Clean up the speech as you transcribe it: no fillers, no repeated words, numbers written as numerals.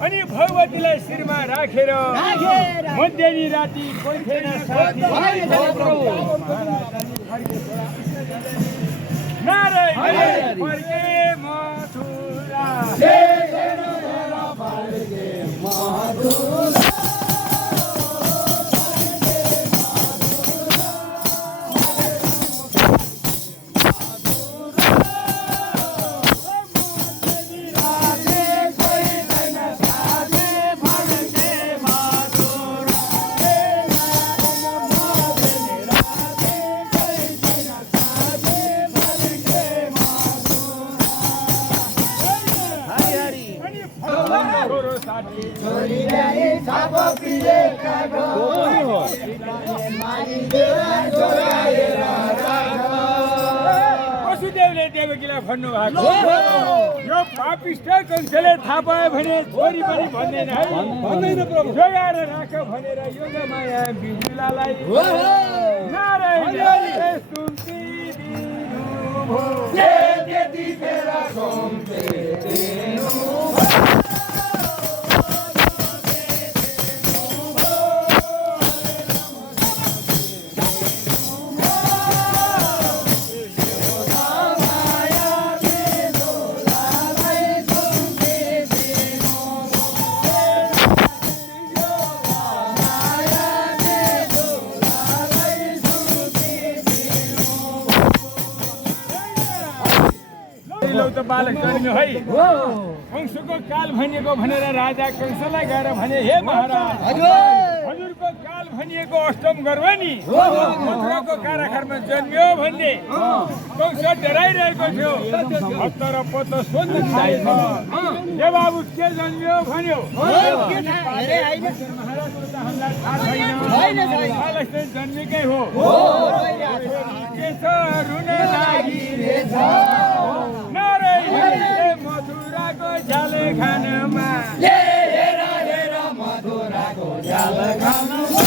अनि भगवतीलाई शिरमा राखेर मध्यनी राति कोही थिएन साथी नारायण फर्के मथुरा वसुदेवले देवकीलाई भन्नु भएको यो पापिष्ट कंसले थाहा पायो भने छोरी पनि भन्दैन है जोगाएर राख भनेर योग माया बिजुलालाई नारायणले सुम्पिदिनुभो त्यतिखेर सुम्पिदिनु बालक जन्म्यो है कंसको काल भनिएको भनेर राजा कंसलाई गएर भने हे महाराज हजुरको काल भनिएको अष्टम गर्भ नि मथुराको कारागारमा जन्म्यो भन्ने कंस डराइरहेको थियो हत्त र पत्त सोध्न थालेछ हे बाबु के जन्म्यो भन्यो जन्मेकै हो के छ रुन लागिरहेछ मथुराको झ्याल खानमा मथुराको झ्याल खानमा